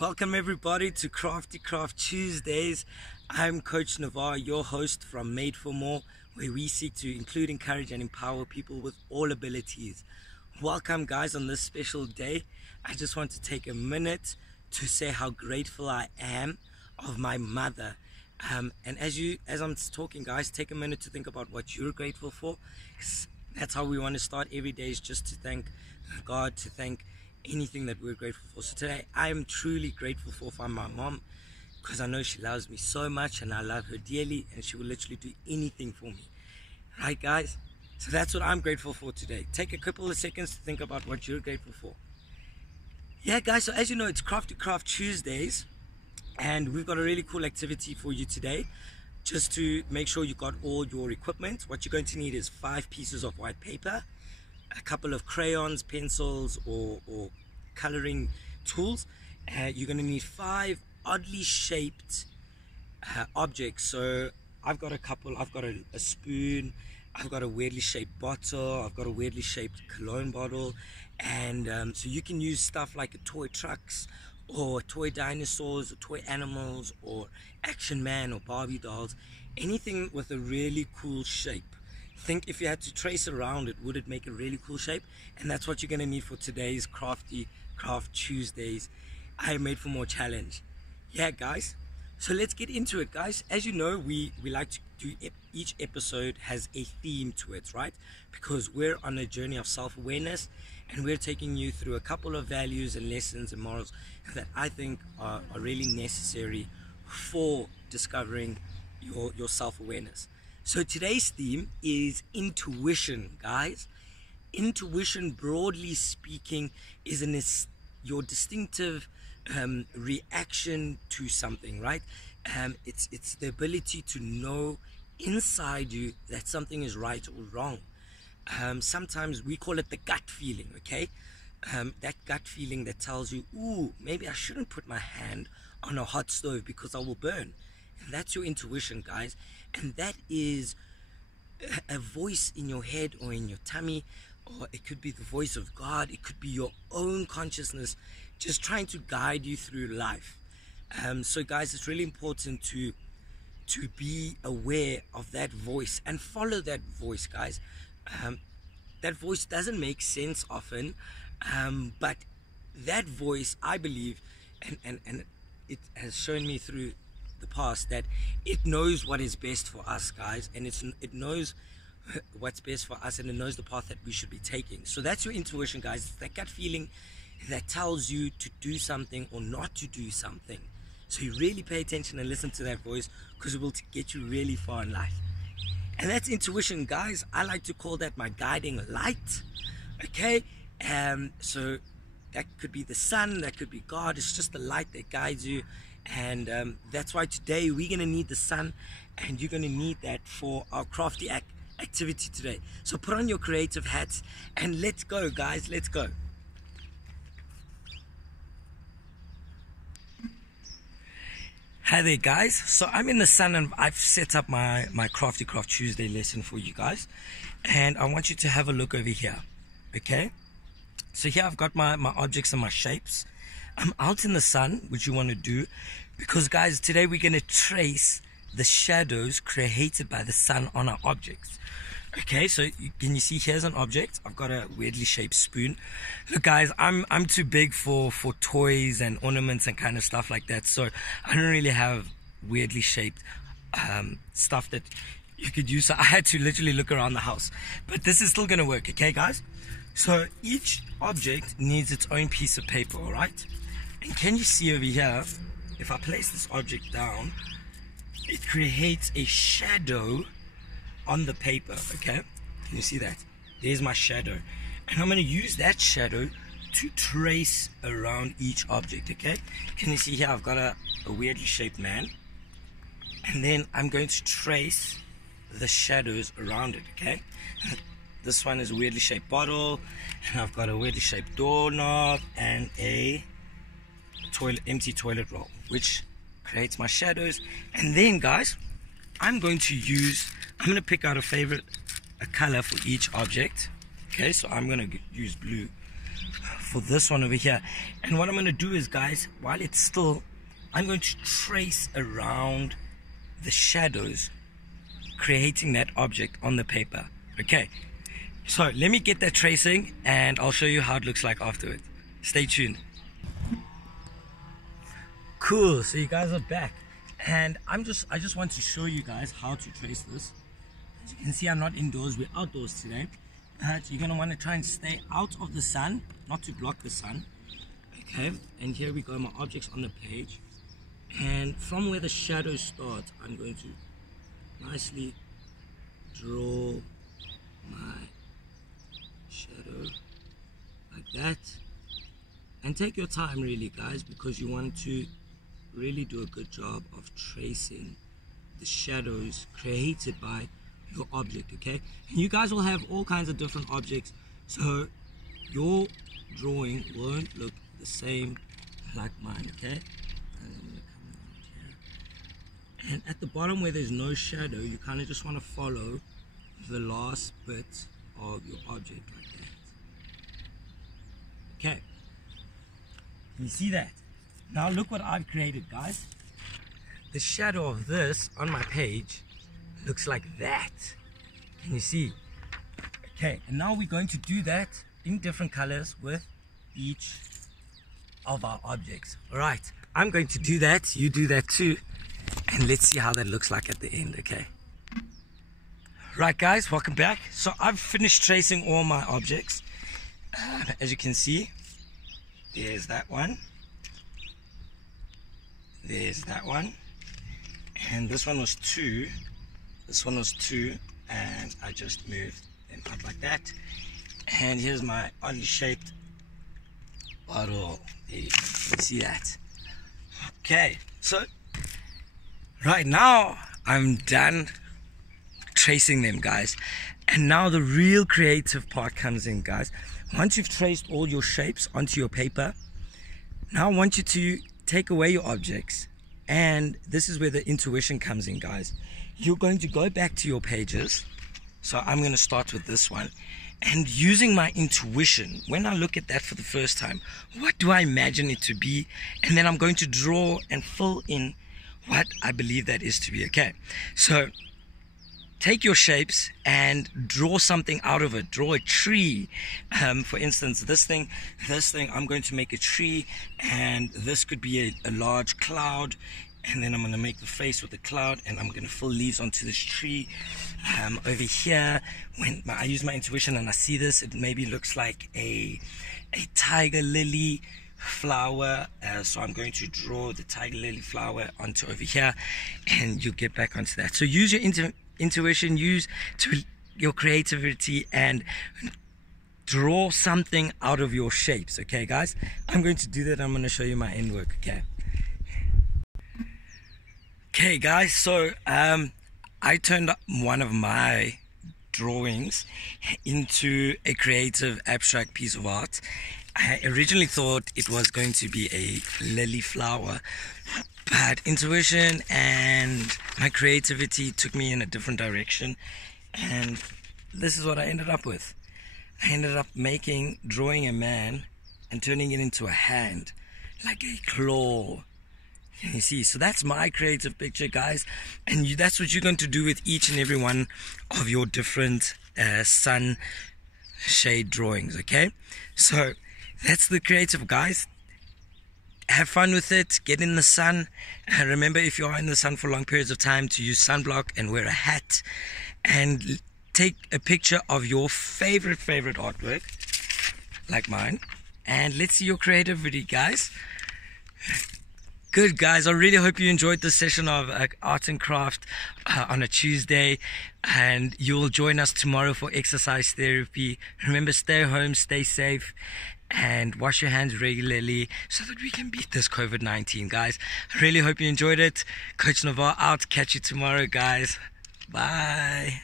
Welcome everybody to Crafty Craft Tuesdays. I'm Coach Navarre, your host from Made for More, where we seek to include, encourage and empower people with all abilities. Welcome guys on this special day. I just want to take a minute to say how grateful I am of my mother. And as I'm talking guys, take a minute to think about what you're grateful for. That's how we want to start every day, is just to thank God, to thank anything that we're grateful for. So today I am truly grateful for my mom, because I know she loves me so much and I love her dearly, and she will literally do anything for me, right guys? So that's what I'm grateful for today. Take a couple of seconds to think about what you're grateful for. Yeah guys, so as you know, it's Crafty Craft Tuesdays, and we've got a really cool activity for you today. Just to make sure you got all your equipment, what you're going to need is 5 pieces of white paper, a couple of crayons, pencils or coloring tools. You're going to need 5 oddly shaped objects. So I've got a couple. I've got a spoon, I've got a weirdly shaped bottle, I've got a weirdly shaped cologne bottle, and so you can use stuff like toy trucks or toy dinosaurs or toy animals or Action Man or Barbie dolls, anything with a really cool shape. Think if you had to trace around it, would it make a really cool shape? And that's what you're going to need for today's Crafty Craft Tuesdays I Made for More challenge. Yeah guys, so let's get into it guys. As you know, we like to do, each episode has a theme to it, right? Because we're on a journey of self-awareness, and we're taking you through a couple of values and lessons and morals that I think are really necessary for discovering your self-awareness. So today's theme is intuition, guys. Intuition, broadly speaking, is your distinctive reaction to something, right? It's the ability to know inside you that something is right or wrong. Sometimes we call it the gut feeling, okay? That gut feeling that tells you, ooh, maybe I shouldn't put my hand on a hot stove because I will burn. And that's your intuition, guys. And that is a voice in your head or in your tummy, or it could be the voice of God, it could be your own consciousness just trying to guide you through life. So guys, it's really important to be aware of that voice and follow that voice, guys. That voice doesn't make sense often, but that voice, I believe, and it has shown me through the past that it knows what is best for us, guys, and it knows what's best for us, and it knows the path that we should be taking. So that's your intuition, guys. It's that gut feeling that tells you to do something or not to do something. So you really pay attention and listen to that voice, because it will get you really far in life. And that's intuition, guys. I like to call that my guiding light. Okay, so that could be the sun, that could be God. It's just the light that guides you. And that's why today we're going to need the sun, and you're going to need that for our crafty activity today. So put on your creative hats and let's go, guys. Let's go. Hi there, guys. So I'm in the sun, and I've set up my Crafty Craft Tuesday lesson for you guys, and I want you to have a look over here. Okay, so here I've got my objects and my shapes. I'm out in the sun, which you want to do, because guys, today we're going to trace the shadows created by the sun on our objects. Okay, so can you see, here's an object. I've got a weirdly shaped spoon. Look guys, I'm too big for toys and ornaments and kind of stuff like that, so I don't really have weirdly shaped stuff that you could use. So I had to literally look around the house, but this is still going to work. Okay guys, so each object needs its own piece of paper, all right? And can you see over here, if I place this object down, it creates a shadow on the paper. Okay, can you see that? There's my shadow, and I'm going to use that shadow to trace around each object. Okay, can you see here I've got a weirdly shaped man, and then I'm going to trace the shadows around it. Okay, this one is a weirdly shaped bottle, and I've got a weirdly shaped doorknob and a empty toilet roll, which creates my shadows. And then guys, I'm going to pick out a color for each object. Okay, so I'm going to use blue. for this one over here. And what I'm going to do is, guys, while it's still, I'm going to trace around the shadows, creating that object on the paper. Okay, so let me get that tracing and I'll show you how it looks like afterwards. Stay tuned. Cool, so you guys are back, and I just want to show you guys how to trace this. As you can see, I'm not indoors, we're outdoors today. But you're going to want to try and stay out of the sun, not to block the sun. Okay, and here we go, my objects on the page. And from where the shadow starts, I'm going to nicely draw my shadow like that. And take your time really, guys, because you want to really do a good job of tracing the shadows created by your object. Okay, and you guys will have all kinds of different objects, so your drawing won't look the same like mine. Okay, and I'm gonna come around here, and at the bottom where there's no shadow, you kind of just want to follow the last bit of your object like that. Okay, you see that? Now look what I've created, guys. The shadow of this on my page looks like that. Can you see? Okay, and now we're going to do that in different colors with each of our objects. All right, I'm going to do that, you do that too, and let's see how that looks like at the end. Okay, right guys, welcome back. So I've finished tracing all my objects. As you can see, there's that one, there's that one, and this one was two, this one was two, and I just moved them up like that. And here's my oddly shaped bottle. There you can see that. Okay, so right now I'm done tracing them, guys, and now the real creative part comes in, guys. Once you've traced all your shapes onto your paper, now I want you to take away your objects, and this is where the intuition comes in, guys. You're going to go back to your pages. So I'm going to start with this one, and using my intuition, when I look at that for the first time, what do I imagine it to be? And then I'm going to draw and fill in what I believe that is to be. Okay, so take your shapes and draw something out of it. Draw a tree. For instance, this thing, I'm going to make a tree, and this could be a large cloud, and then I'm going to make the face with the cloud, and I'm going to fill leaves onto this tree. Over here, when I use my intuition and I see this, it maybe looks like a tiger lily flower, so I'm going to draw the tiger lily flower onto over here, and you'll get back onto that. So use your intuition, use your creativity, and draw something out of your shapes. Okay guys, I'm going to do that. I'm going to show you my end work. Okay guys, so I turned one of my drawings into a creative abstract piece of art. I originally thought it was going to be a lily flower, but intuition and my creativity took me in a different direction, and this is what I ended up with. I ended up drawing a man and turning it into a hand, like a claw. Can you see? So that's my creative picture, guys, and that's what you're going to do with each and every one of your different sun shade drawings. Okay, so that's the creative, guys. Have fun with it, get in the sun, and remember, if you are in the sun for long periods of time, to use sunblock and wear a hat, and take a picture of your favorite artwork like mine, and let's see your creativity, guys. Good guys, I really hope you enjoyed this session of art and craft on a Tuesday, and you'll join us tomorrow for exercise therapy. Remember, stay home, stay safe, and wash your hands regularly so that we can beat this COVID-19, guys. I really hope you enjoyed it. Coach Navarre out. Catch you tomorrow, guys. Bye.